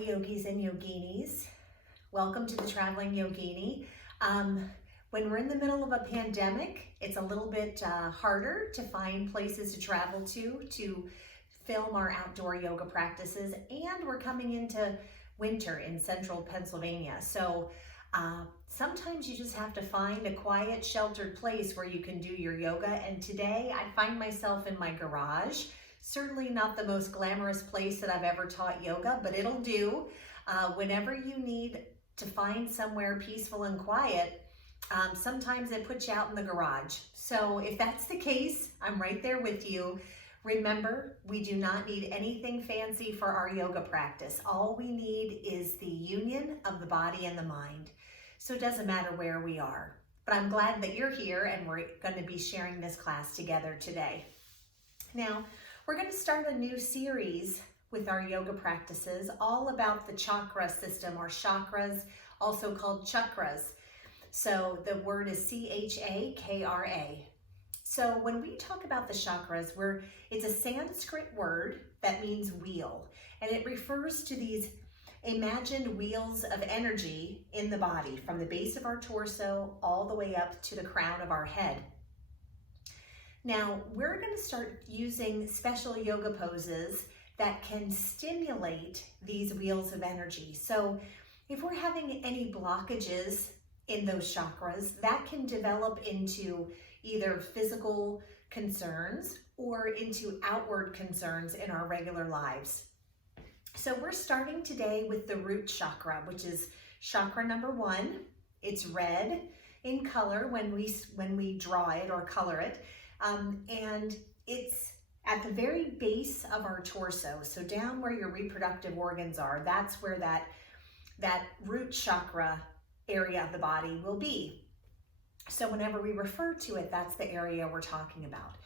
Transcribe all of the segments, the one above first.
yogis and yoginis. Welcome to the Traveling Yogini. When we're in the middle of a pandemic, it's a little bit harder to find places to travel to film our outdoor yoga practices, and we're coming into winter in central Pennsylvania. So sometimes you just have to find a quiet, sheltered place where you can do your yoga. And today I find myself in my garage. Certainly not the most glamorous place that I've ever taught yoga, but it'll do. Whenever you need to find somewhere peaceful and quiet, sometimes it puts you out in the garage. So if that's the case, I'm right there with you. Remember, we do not need anything fancy for our yoga practice. All we need is the union of the body and the mind. So it doesn't matter where we are. But I'm glad that you're here and we're going to be sharing this class together today. Now, we're going to start a new series with our yoga practices all about the chakra system, or chakras, also called chakras. So the word is C-H-A-K-R-A. So when we talk about the chakras, it's a Sanskrit word that means wheel, and it refers to these imagined wheels of energy in the body, from the base of our torso all the way up to the crown of our head. Now, we're going to start using special yoga poses that can stimulate these wheels of energy. So if we're having any blockages in those chakras, that can develop into either physical concerns or into outward concerns in our regular lives. So we're starting today with the root chakra, which is chakra number 1. It's red in color when we draw it or color it. And it's at the very base of our torso, so down where your reproductive organs are. That's where that root chakra area of the body will be. So whenever we refer to it, that's the area we're talking about.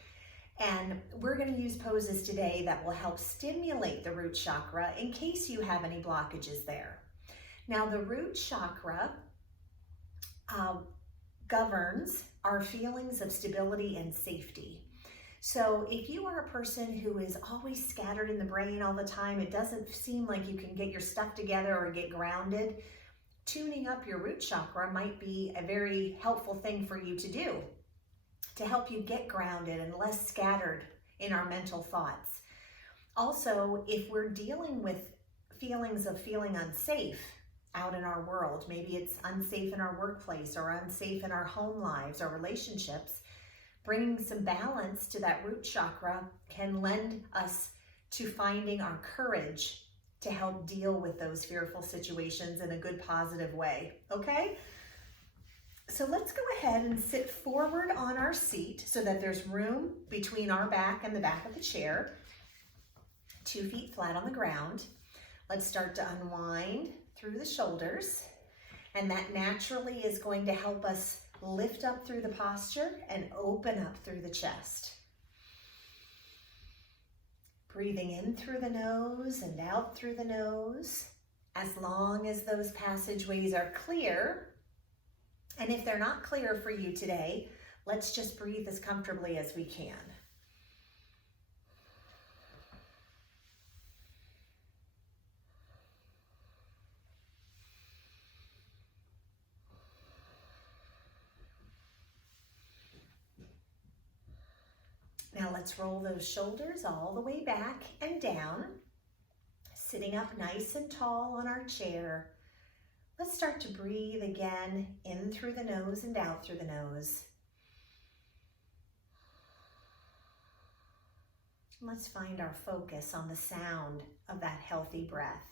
And we're going to use poses today that will help stimulate the root chakra in case you have any blockages there. Now, the root chakra governs our feelings of stability and safety. So if you are a person who is always scattered in the brain all the time, it doesn't seem like you can get your stuff together or get grounded, tuning up your root chakra might be a very helpful thing for you to do to help you get grounded and less scattered in our mental thoughts. Also, if we're dealing with feelings of feeling unsafe out in our world, maybe it's unsafe in our workplace or unsafe in our home lives or relationships, bringing some balance to that root chakra can lend us to finding our courage to help deal with those fearful situations in a good, positive way, okay? So let's go ahead and sit forward on our seat so that there's room between our back and the back of the chair, 2 feet flat on the ground. Let's start to unwind through the shoulders, and that naturally is going to help us lift up through the posture and open up through the chest. Breathing in through the nose and out through the nose, as long as those passageways are clear. And if they're not clear for you today, let's just breathe as comfortably as we can. Now let's roll those shoulders all the way back and down, sitting up nice and tall on our chair. Let's start to breathe again, in through the nose and out through the nose. Let's find our focus on the sound of that healthy breath.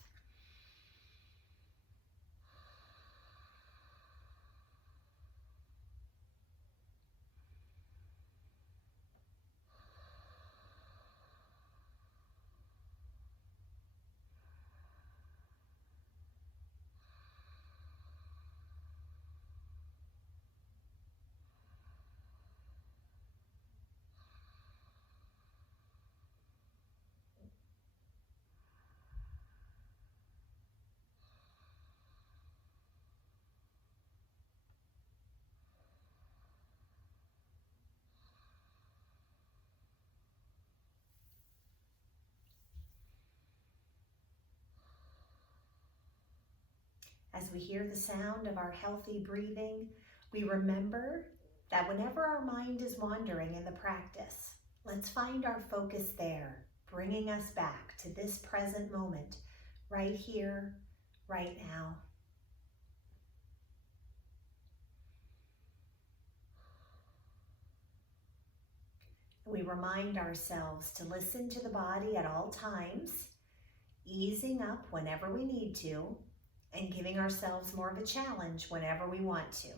As we hear the sound of our healthy breathing, we remember that whenever our mind is wandering in the practice, let's find our focus there, bringing us back to this present moment, right here, right now. We remind ourselves to listen to the body at all times, easing up whenever we need to, and giving ourselves more of a challenge whenever we want to.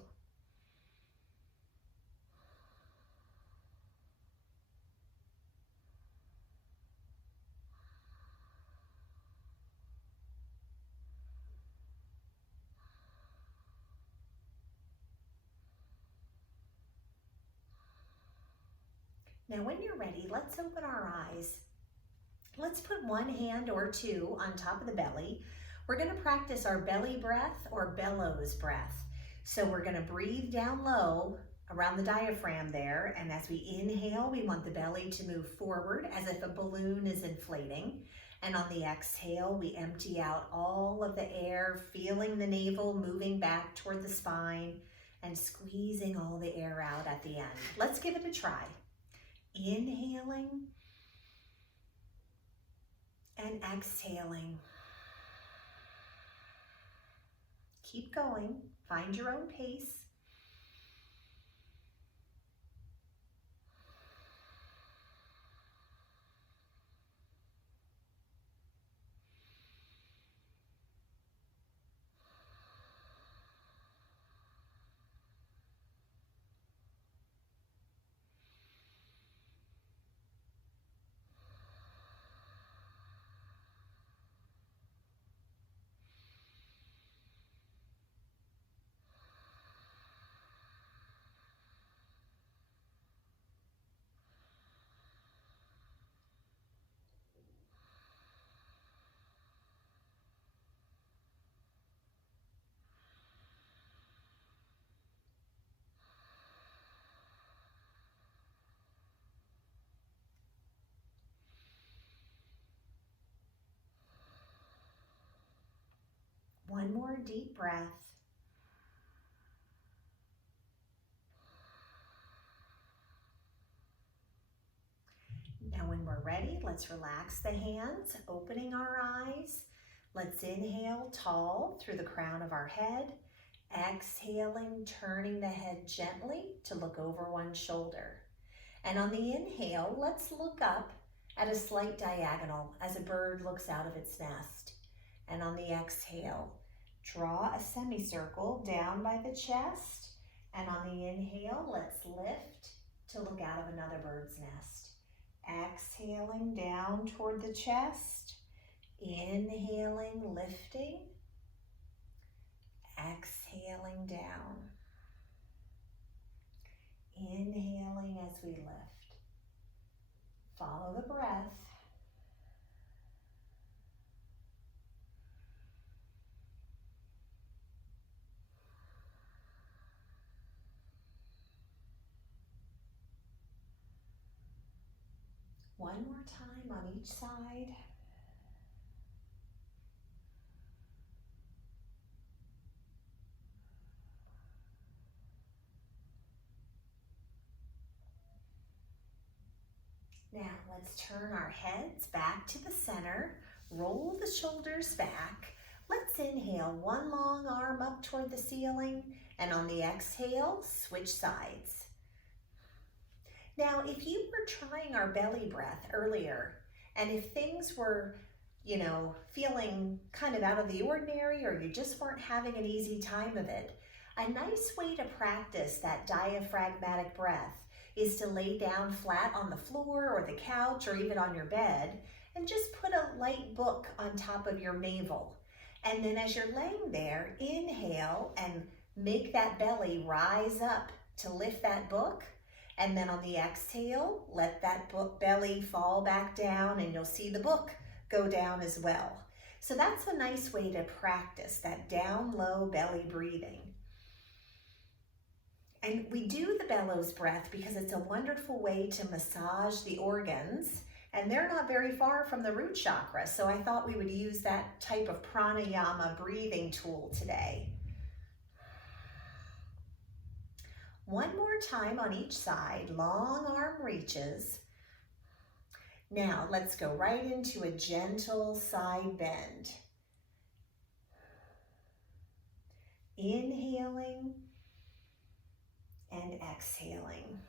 Now, when you're ready, let's open our eyes. Let's put one hand or two on top of the belly. We're going to practice our belly breath or bellows breath. So we're going to breathe down low around the diaphragm there. And as we inhale, we want the belly to move forward as if a balloon is inflating. And on the exhale, we empty out all of the air, feeling the navel moving back toward the spine and squeezing all the air out at the end. Let's give it a try. Inhaling and exhaling. Keep going. Find your own pace. One more deep breath. Now when we're ready, let's relax the hands, opening our eyes. Let's inhale tall through the crown of our head. Exhaling, turning the head gently to look over one shoulder. And on the inhale, let's look up at a slight diagonal as a bird looks out of its nest. And on the exhale, draw a semicircle down by the chest. And on the inhale, let's lift to look out of another bird's nest. Exhaling down toward the chest. Inhaling, lifting. Exhaling down. Inhaling as we lift. Follow the breath. One more time on each side. Now let's turn our heads back to the center, roll the shoulders back. Let's inhale one long arm up toward the ceiling, and on the exhale, switch sides. Now, if you were trying our belly breath earlier, and if things were, feeling kind of out of the ordinary, or you just weren't having an easy time of it, a nice way to practice that diaphragmatic breath is to lay down flat on the floor or the couch or even on your bed and just put a light book on top of your navel. And then as you're laying there, inhale and make that belly rise up to lift that book. And then on the exhale, let that belly fall back down and you'll see the book go down as well. So that's a nice way to practice that down low belly breathing. And we do the bellows breath because it's a wonderful way to massage the organs and they're not very far from the root chakra, so I thought we would use that type of pranayama breathing tool today. One more time on each side, long arm reaches. Now let's go right into a gentle side bend. Inhaling and exhaling.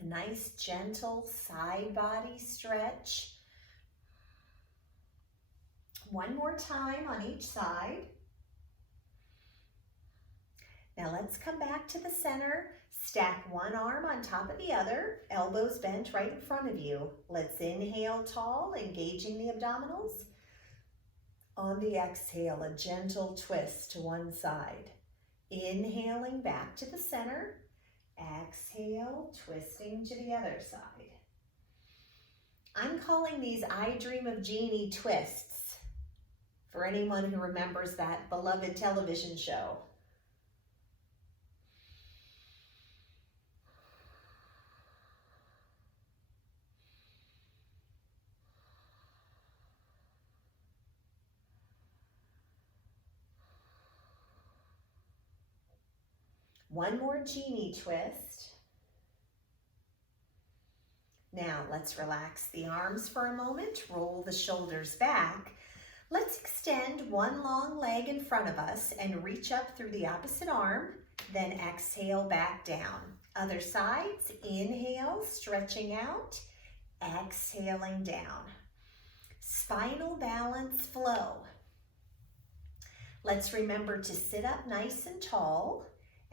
A nice gentle side body stretch. One more time on each side. Now let's come back to the center. Stack one arm on top of the other, elbows bent right in front of you. Let's inhale tall, engaging the abdominals. On the exhale, a gentle twist to one side. Inhaling back to the center. Exhale, twisting to the other side. I'm calling these I Dream of Jeannie twists for anyone who remembers that beloved television show. One more Jeannie twist. Now let's relax the arms for a moment, roll the shoulders back. Let's extend one long leg in front of us and reach up through the opposite arm, then exhale back down. Other sides, inhale, stretching out, exhaling down. Spinal balance flow. Let's remember to sit up nice and tall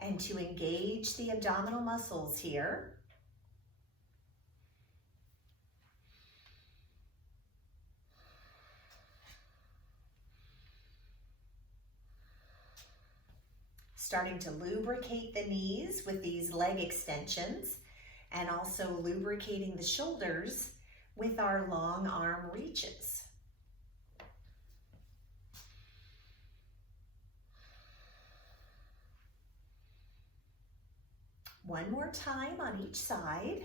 and to engage the abdominal muscles here. Starting to lubricate the knees with these leg extensions and also lubricating the shoulders with our long arm reaches. One more time on each side.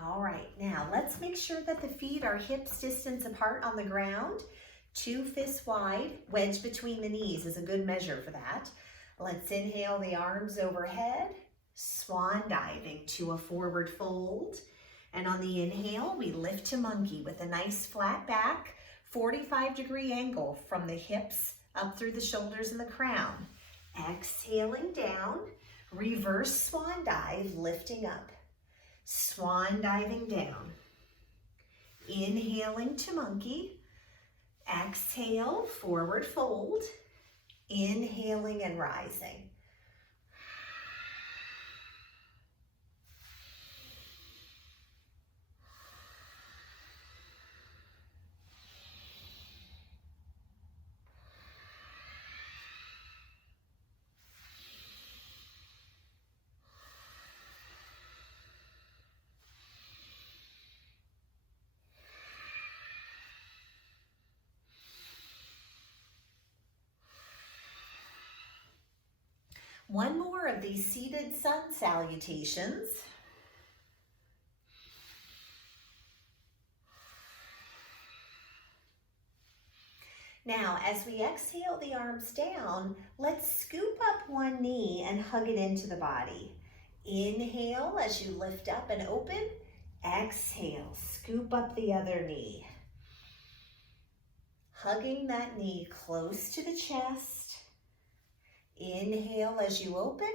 All right, now let's make sure that the feet are hips distance apart on the ground. 2 fists wide, wedge between the knees is a good measure for that. Let's inhale the arms overhead, swan diving to a forward fold. And on the inhale, we lift to monkey with a nice flat back, 45-degree angle from the hips up through the shoulders and the crown. Exhaling down, reverse swan dive, lifting up. Swan diving down. Inhaling to monkey. Exhale, forward fold. Inhaling and rising. One more of these seated sun salutations. Now, as we exhale the arms down, let's scoop up one knee and hug it into the body. Inhale as you lift up and open. Exhale, scoop up the other knee. Hugging that knee close to the chest. Inhale as you open,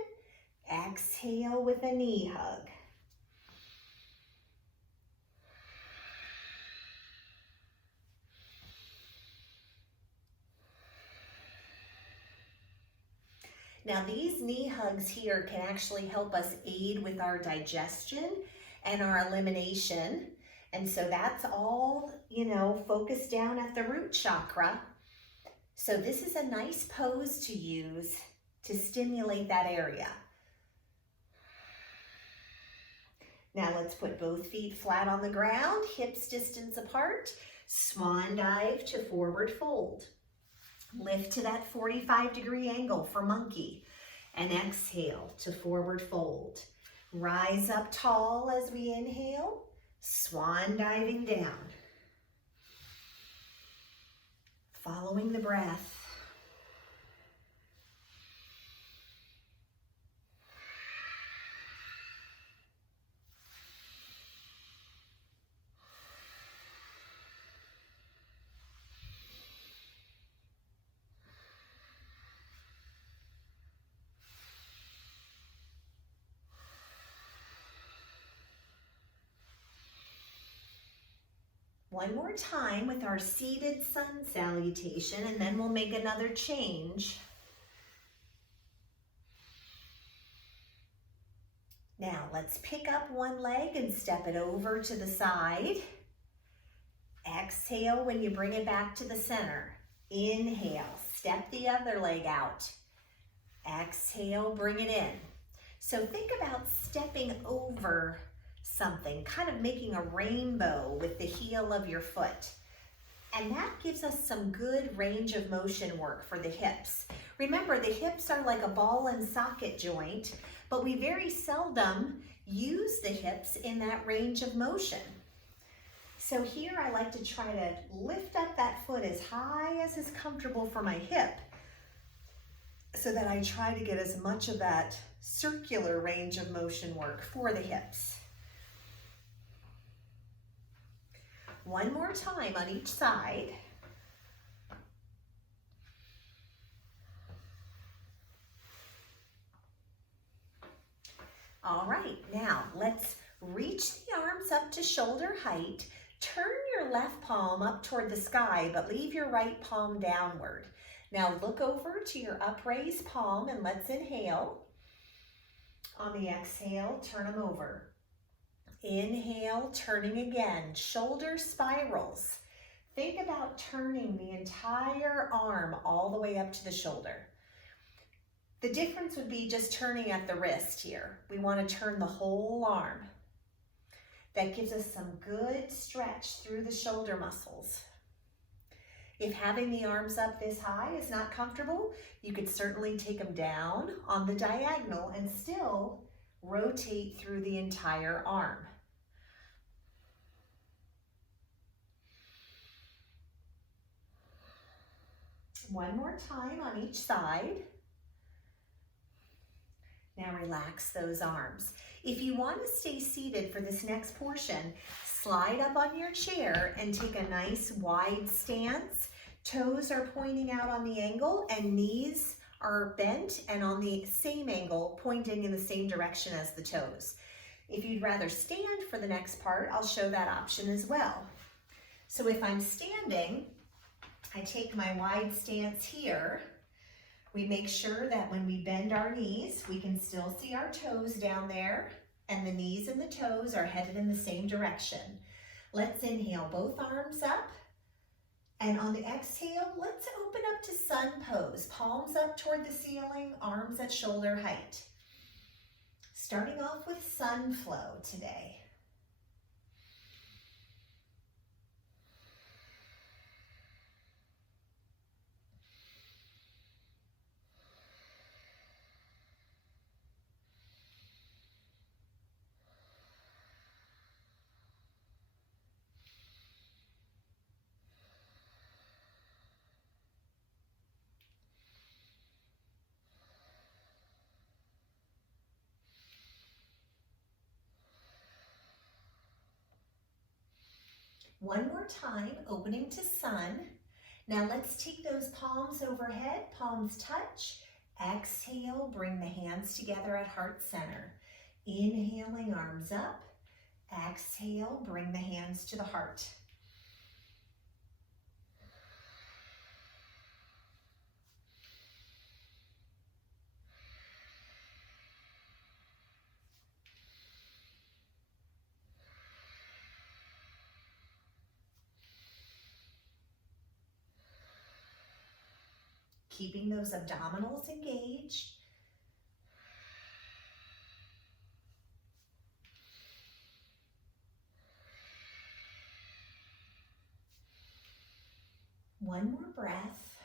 exhale with a knee hug. Now these knee hugs here can actually help us aid with our digestion and our elimination. And so that's all, focused down at the root chakra. So this is a nice pose to use to stimulate that area. Now let's put both feet flat on the ground, hips distance apart, swan dive to forward fold. Lift to that 45-degree angle for monkey, and exhale to forward fold. Rise up tall as we inhale, swan diving down. Following the breath. One more time with our seated sun salutation, and then we'll make another change. Now let's pick up one leg and step it over to the side. Exhale when you bring it back to the center. Inhale, step the other leg out. Exhale, bring it in. So think about stepping over something, kind of making a rainbow with the heel of your foot. And that gives us some good range of motion work for the hips. Remember, the hips are like a ball and socket joint, but we very seldom use the hips in that range of motion. So here I like to try to lift up that foot as high as is comfortable for my hip, so that I try to get as much of that circular range of motion work for the hips. One more time on each side. All right, now let's reach the arms up to shoulder height. Turn your left palm up toward the sky, but leave your right palm downward. Now look over to your upraised palm and let's inhale. On the exhale, turn them over. Inhale, turning again, shoulder spirals. Think about turning the entire arm all the way up to the shoulder. The difference would be just turning at the wrist here. We want to turn the whole arm. That gives us some good stretch through the shoulder muscles. If having the arms up this high is not comfortable, you could certainly take them down on the diagonal and still rotate through the entire arm. One more time on each side. Now relax those arms. If you want to stay seated for this next portion, slide up on your chair and take a nice wide stance. Toes are pointing out on the angle and knees are bent and on the same angle, pointing in the same direction as the toes. If you'd rather stand for the next part, I'll show that option as well. So if I'm standing, I take my wide stance here. We make sure that when we bend our knees, we can still see our toes down there, and the knees and the toes are headed in the same direction. Let's inhale, both arms up. And on the exhale, let's open up to sun pose. Palms up toward the ceiling, arms at shoulder height. Starting off with sun flow today. One more time, opening to sun. Now let's take those palms overhead, palms touch. Exhale, bring the hands together at heart center. Inhaling, arms up. Exhale, bring the hands to the heart. keeping those abdominals engaged. One more breath.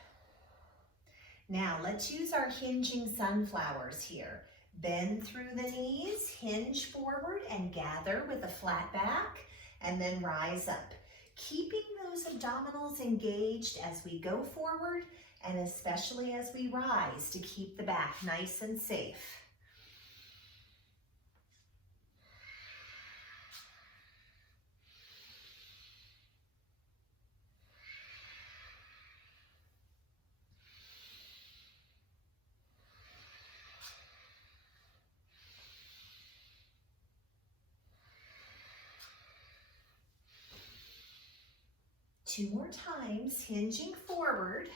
Now let's use our hinging sunflowers here. Bend through the knees, hinge forward and gather with a flat back, and then rise up. Keeping those abdominals engaged as we go forward and especially as we rise to keep the back nice and safe. Two more times, hinging forward.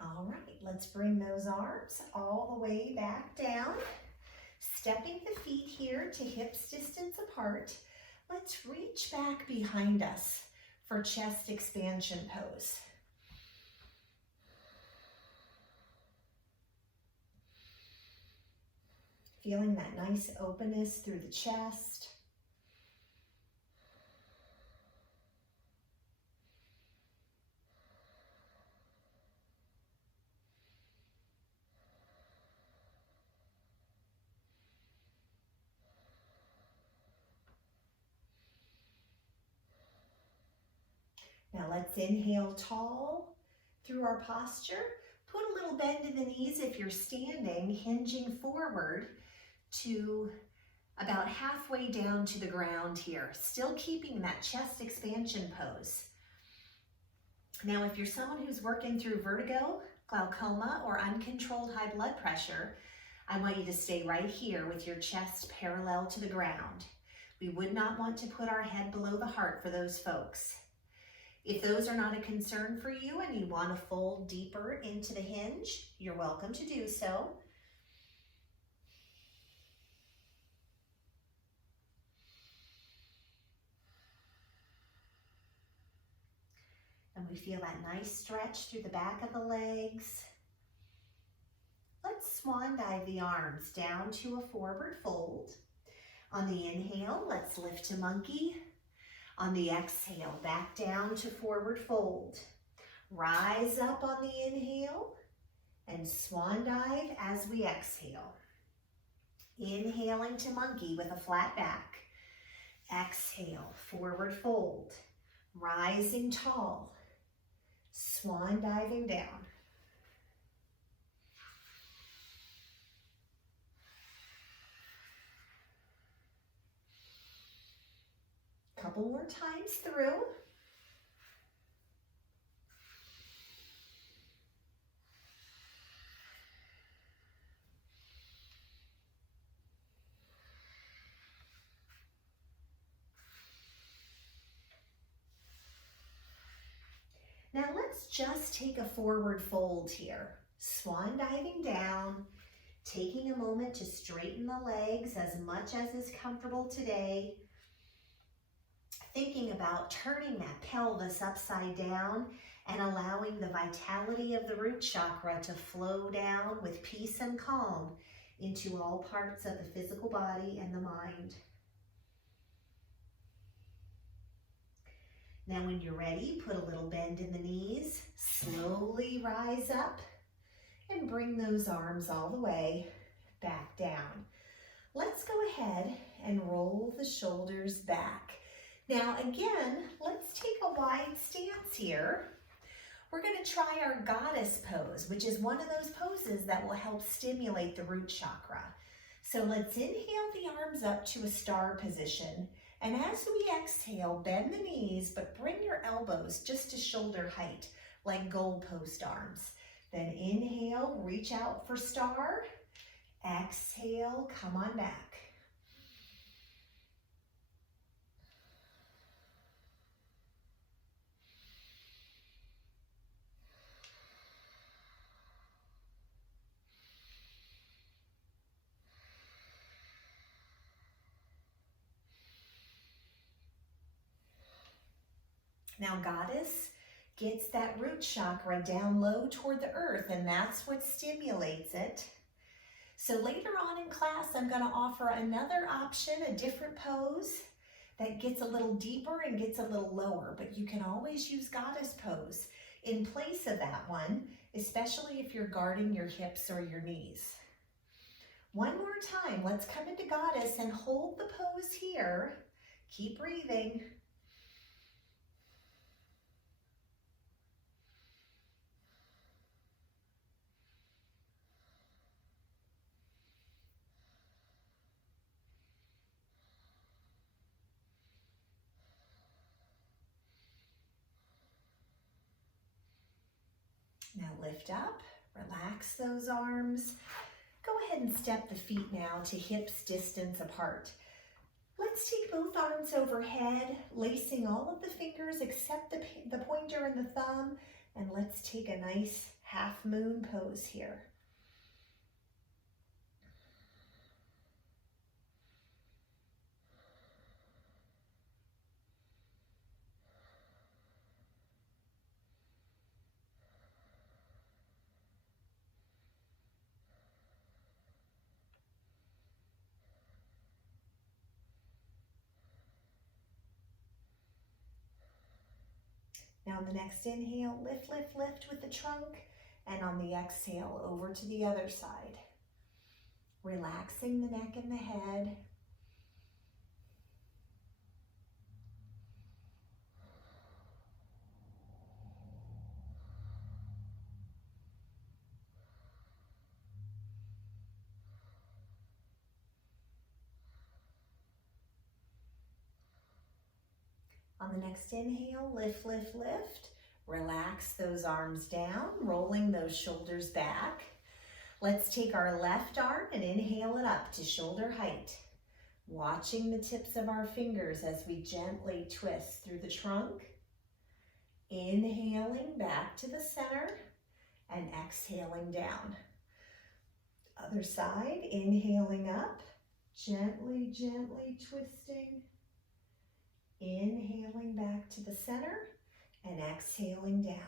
All right, let's bring those arms all the way back down. Stepping the feet here to hips distance apart. Let's reach back behind us for chest expansion pose. Feeling that nice openness through the chest. Now let's inhale tall through our posture. Put a little bend in the knees if you're standing, hinging forward to about halfway down to the ground here, still keeping that chest expansion pose. Now, if you're someone who's working through vertigo, glaucoma, or uncontrolled high blood pressure, I want you to stay right here with your chest parallel to the ground. We would not want to put our head below the heart for those folks. If those are not a concern for you and you want to fold deeper into the hinge, you're welcome to do so. And we feel that nice stretch through the back of the legs. Let's swan dive the arms down to a forward fold. On the inhale, let's lift to monkey. On the exhale, back down to forward fold. Rise up on the inhale and swan dive as we exhale. Inhaling to monkey with a flat back. Exhale, forward fold. Rising tall. Swan diving down. Couple more times through. Now let's just take a forward fold here. Swan diving down, taking a moment to straighten the legs as much as is comfortable today. Thinking about turning that pelvis upside down and allowing the vitality of the root chakra to flow down with peace and calm into all parts of the physical body and the mind. Now when you're ready, put a little bend in the knees, slowly rise up and bring those arms all the way back down. Let's go ahead and roll the shoulders back. Now again, let's take a wide stance here. We're going to try our goddess pose, which is one of those poses that will help stimulate the root chakra. So let's inhale the arms up to a star position. And as we exhale, bend the knees, but bring your elbows just to shoulder height, like goalpost arms. Then inhale, reach out for star. Exhale, come on back. Now Goddess gets that root chakra down low toward the earth, and that's what stimulates it. So later on in class, I'm going to offer another option, a different pose that gets a little deeper and gets a little lower, but you can always use Goddess pose in place of that one, especially if you're guarding your hips or your knees. One more time, let's come into Goddess and hold the pose here. Keep breathing. Now lift up, relax those arms. Go ahead and step the feet now to hips distance apart. Let's take both arms overhead, lacing all of the fingers except the pointer and the thumb, and let's take a nice half moon pose here. Now on the next inhale, lift, lift, lift with the trunk, and on the exhale, over to the other side. Relaxing the neck and the head. On the next inhale, lift, lift, lift. Relax those arms down, rolling those shoulders back. Let's take our left arm and inhale it up to shoulder height. Watching the tips of our fingers as we gently twist through the trunk. Inhaling back to the center and exhaling down. Other side, inhaling up, gently, gently twisting. Inhaling back to the center and exhaling down.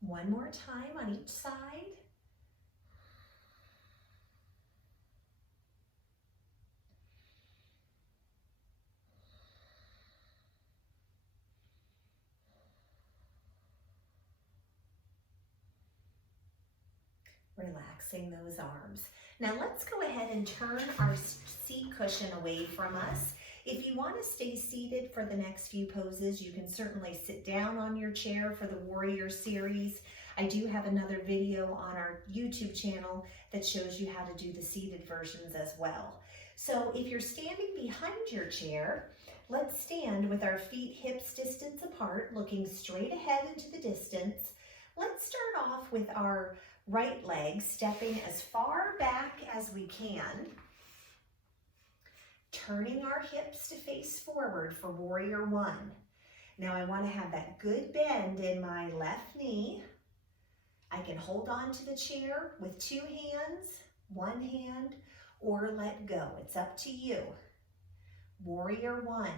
One more time on each side. Relaxing those arms. Now let's go ahead and turn our seat cushion away from us. If you want to stay seated for the next few poses, you can certainly sit down on your chair for the Warrior series. I do have another video on our YouTube channel that shows you how to do the seated versions as well. So if you're standing behind your chair, let's stand with our feet hips distance apart, looking straight ahead into the distance. Let's start off with our right leg stepping as far back as we can, turning our hips to face forward for Warrior One. Now I want to have that good bend in my left knee. I can hold on to the chair with two hands, one hand, or let go. It's up to you. Warrior One.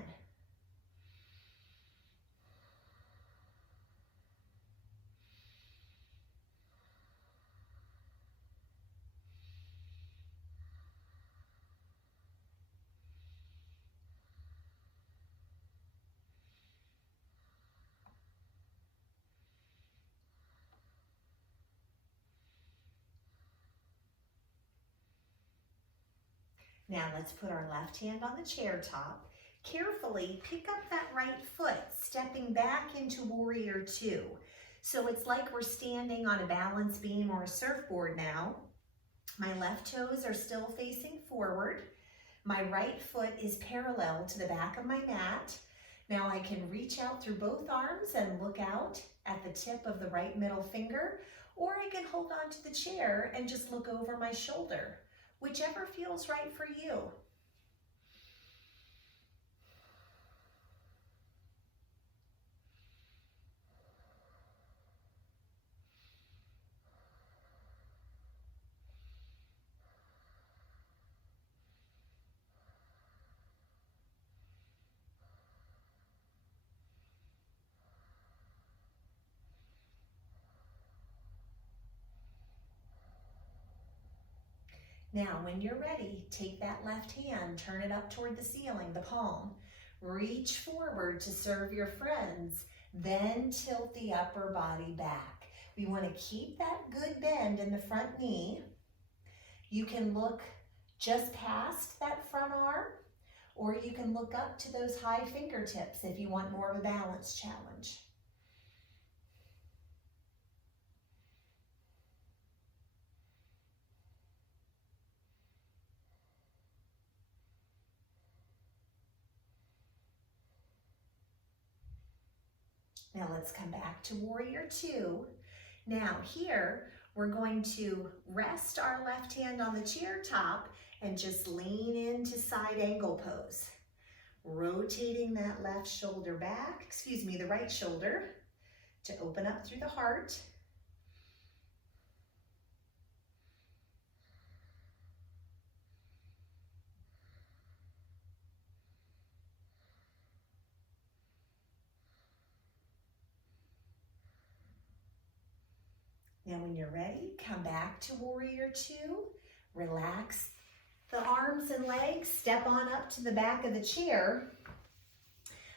Now let's put our left hand on the chair top. Carefully pick up that right foot, stepping back into Warrior Two. So it's like we're standing on a balance beam or a surfboard now. My left toes are still facing forward. My right foot is parallel to the back of my mat. Now I can reach out through both arms and look out at the tip of the right middle finger, or I can hold on to the chair and just look over my shoulder, whichever feels right for you. Now, when you're ready, take that left hand, turn it up toward the ceiling, the palm. Reach forward to serve your friends, then tilt the upper body back. We want to keep that good bend in the front knee. You can look just past that front arm, or you can look up to those high fingertips if you want more of a balance challenge. Now let's come back to warrior two. Now here, we're going to rest our left hand on the chair top and just lean into side angle pose. Rotating that left shoulder back, the right shoulder, to open up through the heart. Now when you're ready, come back to warrior two. Relax the arms and legs, step on up to the back of the chair.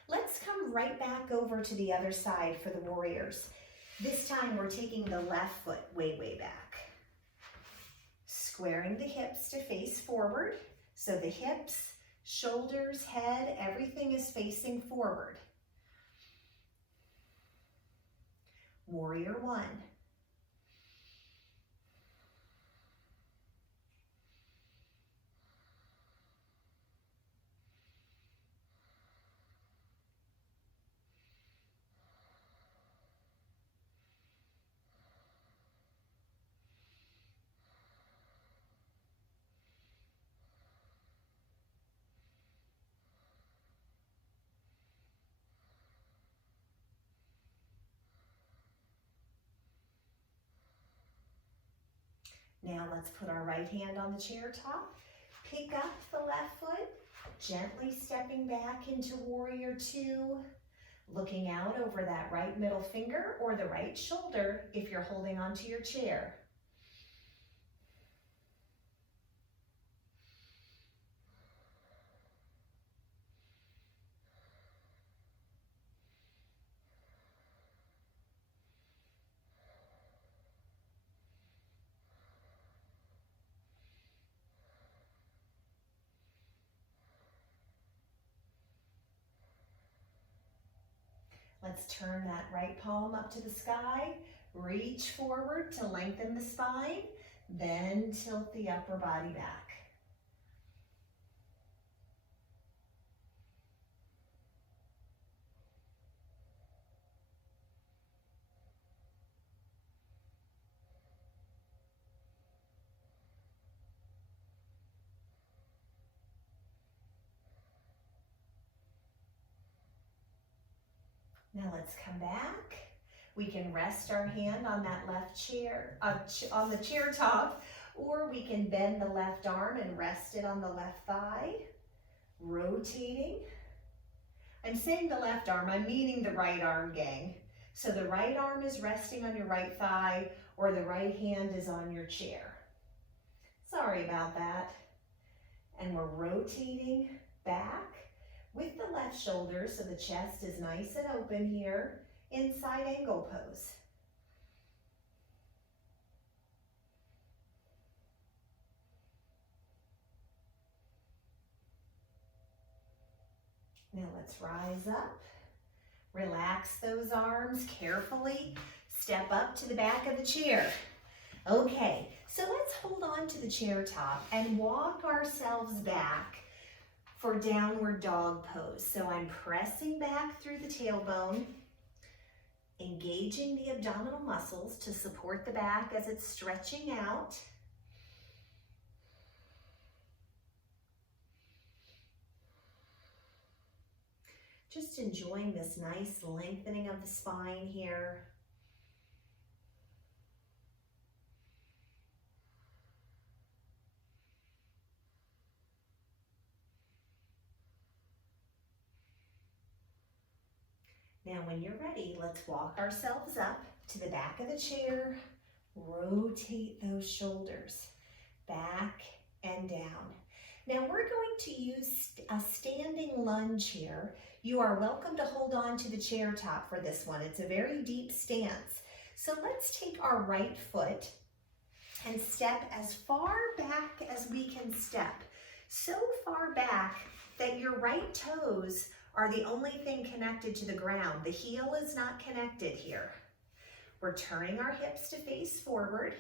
Let's come right back over to the other side for the warriors. This time we're taking the left foot way back. Squaring the hips to face forward. So the hips, shoulders, head, everything is facing forward. Warrior one. Now let's put our right hand on the chair top, pick up the left foot, gently stepping back into warrior two, looking out over that right middle finger or the right shoulder if you're holding onto your chair. Let's turn that right palm up to the sky, reach forward to lengthen the spine, then tilt the upper body back. Now let's come back. We can rest our hand on that left chair, on the chair top, or we can bend the left arm and rest it on the left thigh, rotating. I'm saying the left arm, I'm meaning the right arm, gang. So the right arm is resting on your right thigh, or the right hand is on your chair. Sorry about that. And we're rotating back with the left shoulder so the chest is nice and open here in side angle pose. Now let's rise up, relax those arms carefully, step up to the back of the chair. Okay, so let's hold on to the chair top and walk ourselves back for downward dog pose. So I'm pressing back through the tailbone, engaging the abdominal muscles to support the back as it's stretching out. Just enjoying this nice lengthening of the spine here. Now when you're ready, let's walk ourselves up to the back of the chair. Rotate those shoulders back and down. Now we're going to use a standing lunge here. You are welcome to hold on to the chair top for this one. It's a very deep stance. So let's take our right foot and step as far back as we can step. So far back that your right toes are the only thing connected to the ground. The heel is not connected here. We're turning our hips to face forward.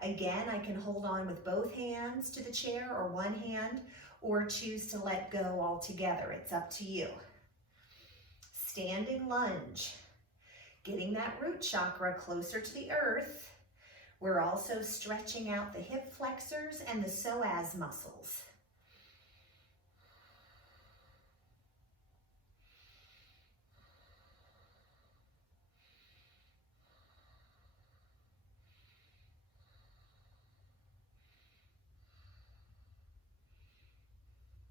Again, I can hold on with both hands to the chair or one hand, or choose to let go altogether. It's up to you. Standing lunge, getting that root chakra closer to the earth. We're also stretching out the hip flexors and the psoas muscles.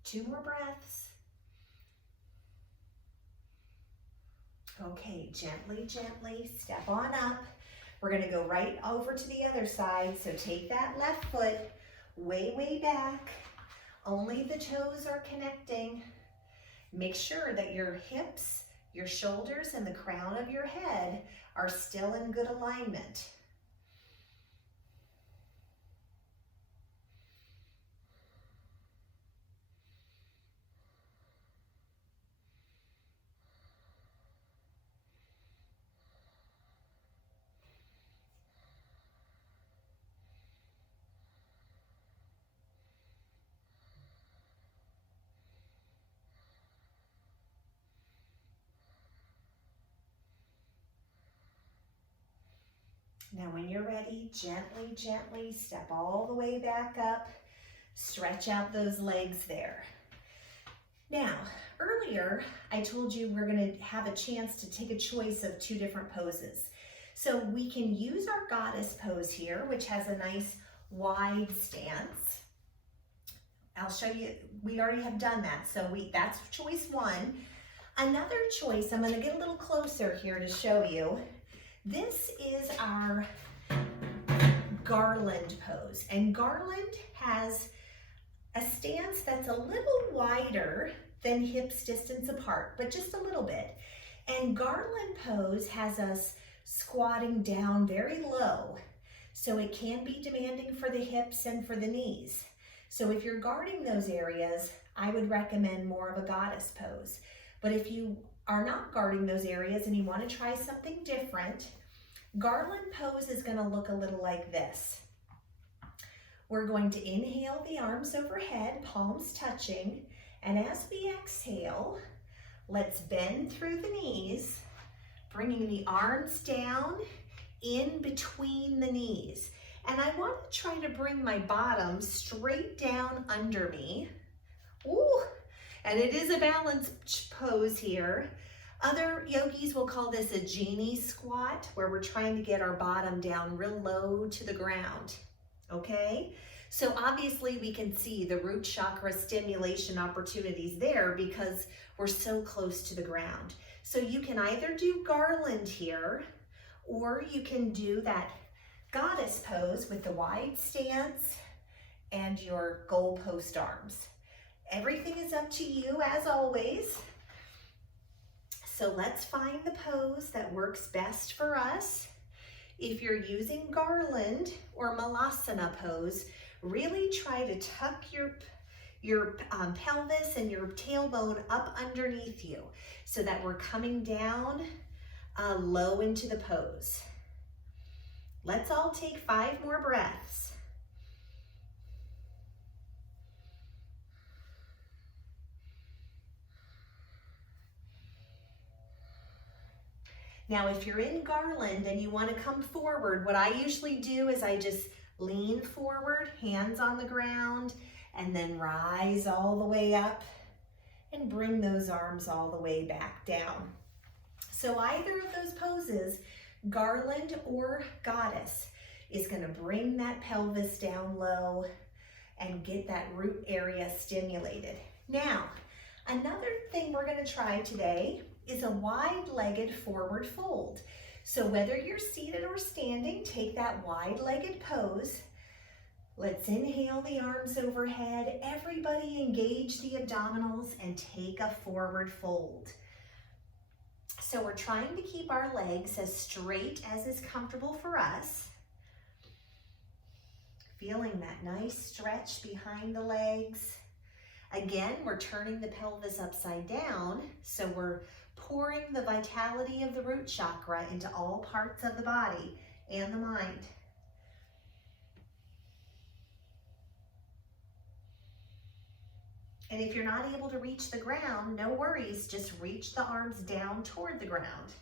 Two more breaths. Okay, gently, gently step on up. We're going to go right over to the other side. So take that left foot way, way back. Only the toes are connecting. Make sure that your hips, your shoulders, and the crown of your head are still in good alignment. Now when you're ready, gently, gently step all the way back up. Stretch out those legs there. Now, earlier I told you we're going to have a chance to take a choice of two different poses. So we can use our goddess pose here, which has a nice wide stance. I'll show you, we already have done that, so that's choice one. Another choice, I'm going to get a little closer here to show you. This is our garland pose, and garland has a stance that's a little wider than hips distance apart, but just a little bit. And garland pose has us squatting down very low, so it can be demanding for the hips and for the knees. So if you're guarding those areas, I would recommend more of a goddess pose. But if you are not guarding those areas and you want to try something different, garland pose is going to look a little like this. We're going to inhale the arms overhead, palms touching, and as we exhale, let's bend through the knees, bringing the arms down in between the knees. And I want to try to bring my bottom straight down under me. Ooh, and it is a balance pose here. Other yogis will call this a genie squat, where we're trying to get our bottom down real low to the ground, okay? So obviously we can see the root chakra stimulation opportunities there because we're so close to the ground. So you can either do garland here, or you can do that goddess pose with the wide stance and your goalpost arms. Everything is up to you as always. So let's find the pose that works best for us. If you're using garland or malasana pose, really try to tuck your pelvis and your tailbone up underneath you so that we're coming down low into the pose. Let's all take 5 more breaths. Now, if you're in garland and you want to come forward, what I usually do is I just lean forward, hands on the ground, and then rise all the way up and bring those arms all the way back down. So either of those poses, garland or goddess, is going to bring that pelvis down low and get that root area stimulated. Now, another thing we're going to try today is a wide-legged forward fold. So whether you're seated or standing, take that wide-legged pose. Let's inhale the arms overhead. Everybody engage the abdominals and take a forward fold. So we're trying to keep our legs as straight as is comfortable for us. Feeling that nice stretch behind the legs. Again, we're turning the pelvis upside down, so we're pouring the vitality of the root chakra into all parts of the body and the mind. And if you're not able to reach the ground, no worries, just reach the arms down toward the ground.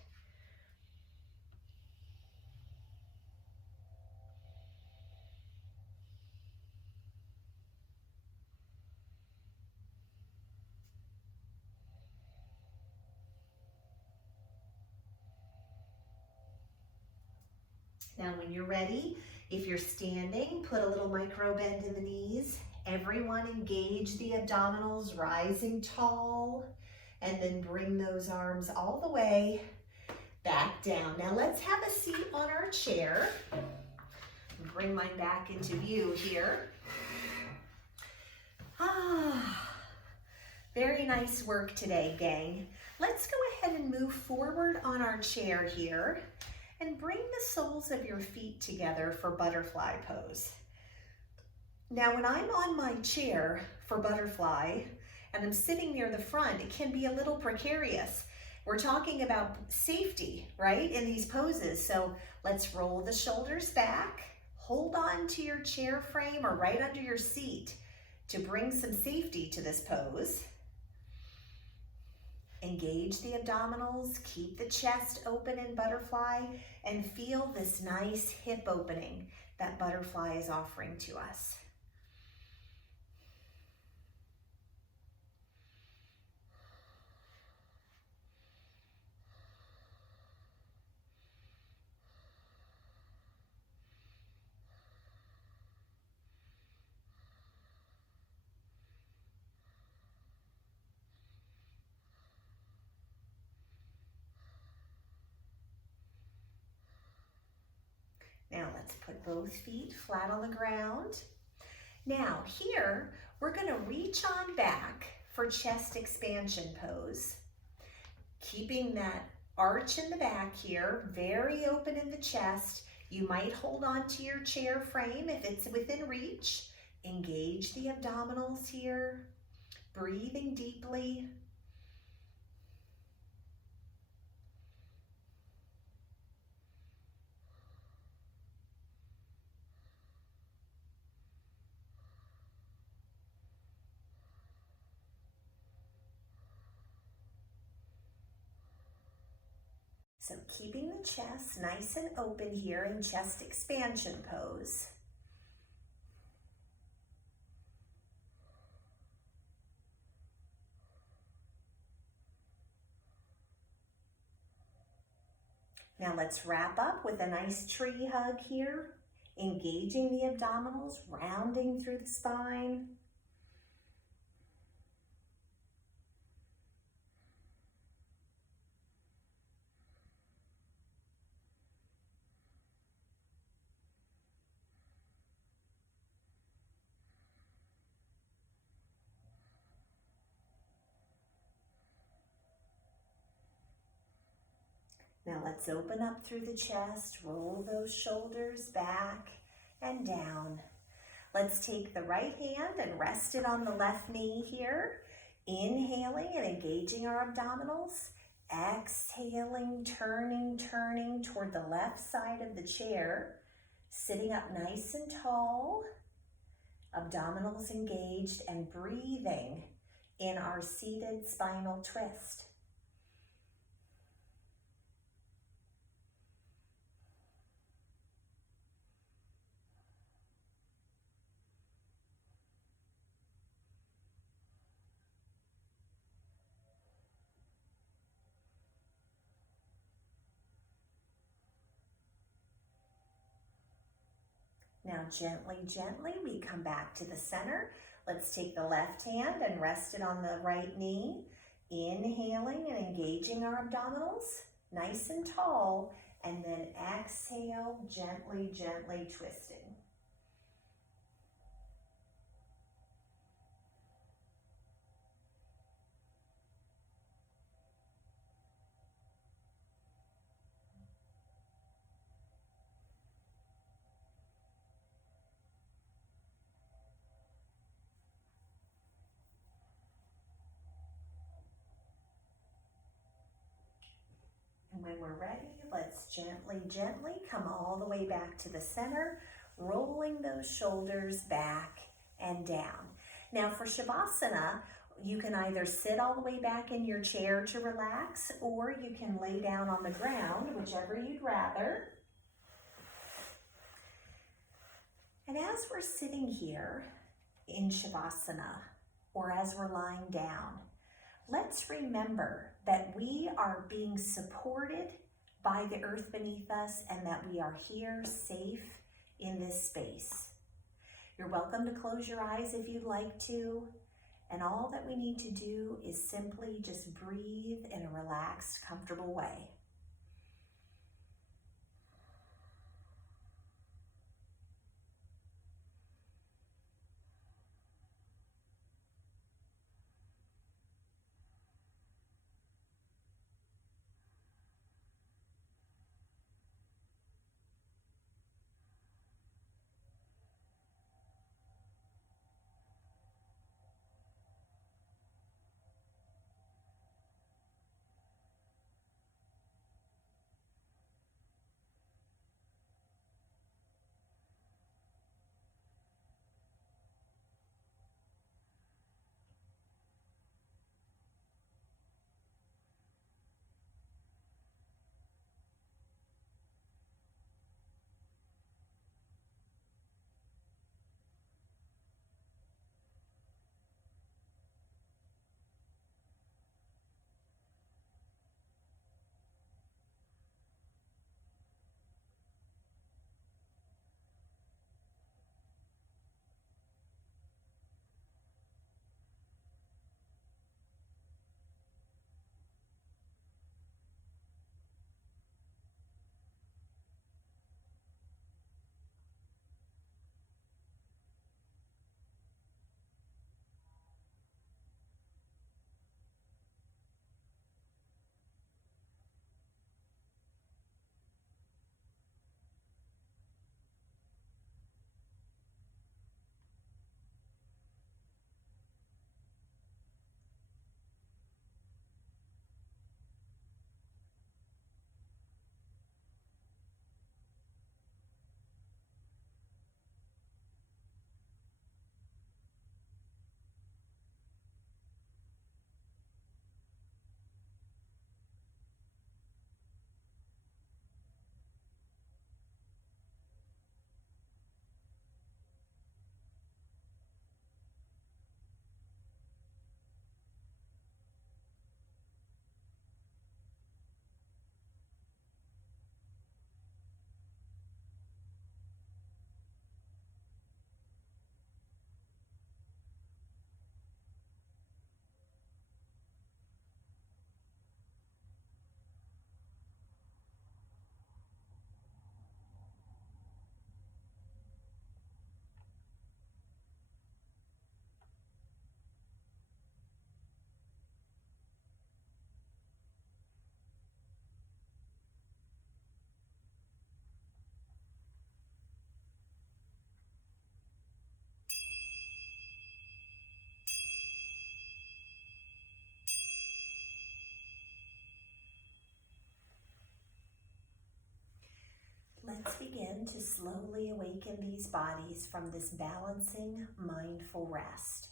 Now, when you're ready, if you're standing, put a little micro bend in the knees. Everyone engage the abdominals, rising tall, and then bring those arms all the way back down. Now let's have a seat on our chair. Bring mine back into view here. Very nice work today, gang. Let's go ahead and move forward on our chair here and bring the soles of your feet together for butterfly pose. Now, when I'm on my chair for butterfly and I'm sitting near the front, it can be a little precarious. We're talking about safety, right, in these poses. So let's roll the shoulders back, hold on to your chair frame or right under your seat to bring some safety to this pose. Engage the abdominals, keep the chest open in butterfly, and feel this nice hip opening that butterfly is offering to us. Now let's put both feet flat on the ground. Now here, we're gonna reach on back for chest expansion pose. Keeping that arch in the back here, very open in the chest. You might hold on to your chair frame if it's within reach. Engage the abdominals here, breathing deeply. So keeping the chest nice and open here in chest expansion pose. Now let's wrap up with a nice tree hug here, engaging the abdominals, rounding through the spine. Now let's open up through the chest, roll those shoulders back and down. Let's take the right hand and rest it on the left knee here. Inhaling and engaging our abdominals. Exhaling, turning toward the left side of the chair. Sitting up nice and tall, abdominals engaged, and breathing in our seated spinal twist. Now gently, gently, we come back to the center. Let's take the left hand and rest it on the right knee. Inhaling and engaging our abdominals, nice and tall, and then exhale, gently, gently twisting. And when we're ready, let's gently, gently come all the way back to the center, rolling those shoulders back and down. Now for Shavasana, you can either sit all the way back in your chair to relax, or you can lay down on the ground, whichever you'd rather. And as we're sitting here in Shavasana, or as we're lying down, let's remember that we are being supported by the earth beneath us and that we are here safe in this space. You're welcome to close your eyes if you'd like to. And all that we need to do is simply just breathe in a relaxed, comfortable way. Let's begin to slowly awaken these bodies from this balancing, mindful rest.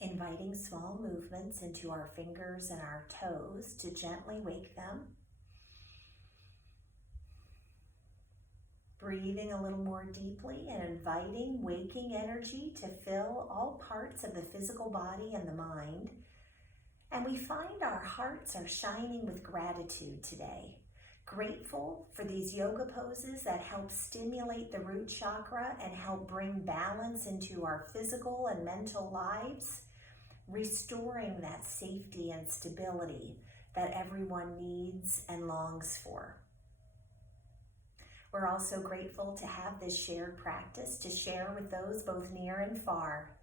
Inviting small movements into our fingers and our toes to gently wake them. Breathing a little more deeply and inviting waking energy to fill all parts of the physical body and the mind. And we find our hearts are shining with gratitude today. Grateful for these yoga poses that help stimulate the root chakra and help bring balance into our physical and mental lives, restoring that safety and stability that everyone needs and longs for. We're also grateful to have this shared practice to share with those both near and far.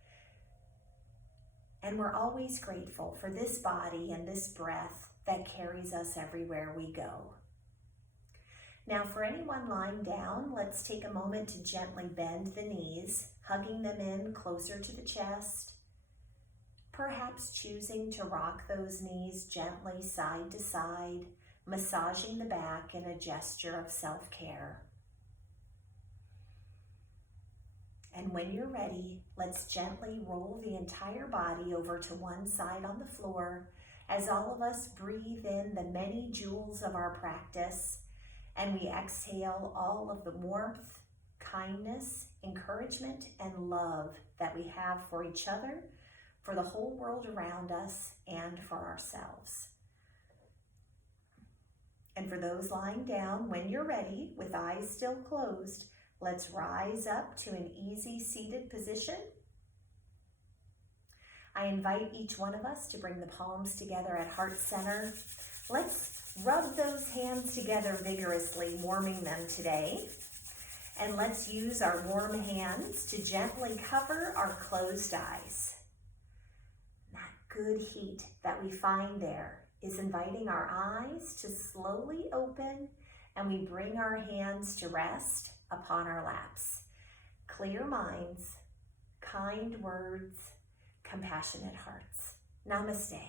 And we're always grateful for this body and this breath that carries us everywhere we go. Now, for anyone lying down, let's take a moment to gently bend the knees, hugging them in closer to the chest. Perhaps choosing to rock those knees gently side to side, massaging the back in a gesture of self-care. And when you're ready, let's gently roll the entire body over to one side on the floor as all of us breathe in the many jewels of our practice and we exhale all of the warmth, kindness, encouragement, and love that we have for each other, for the whole world around us, and for ourselves. And for those lying down, when you're ready, with eyes still closed, let's rise up to an easy seated position. I invite each one of us to bring the palms together at heart center. Let's rub those hands together vigorously, warming them today. And let's use our warm hands to gently cover our closed eyes. That good heat that we find there is inviting our eyes to slowly open, and we bring our hands to rest upon our laps. Clear minds, kind words, compassionate hearts. Namaste.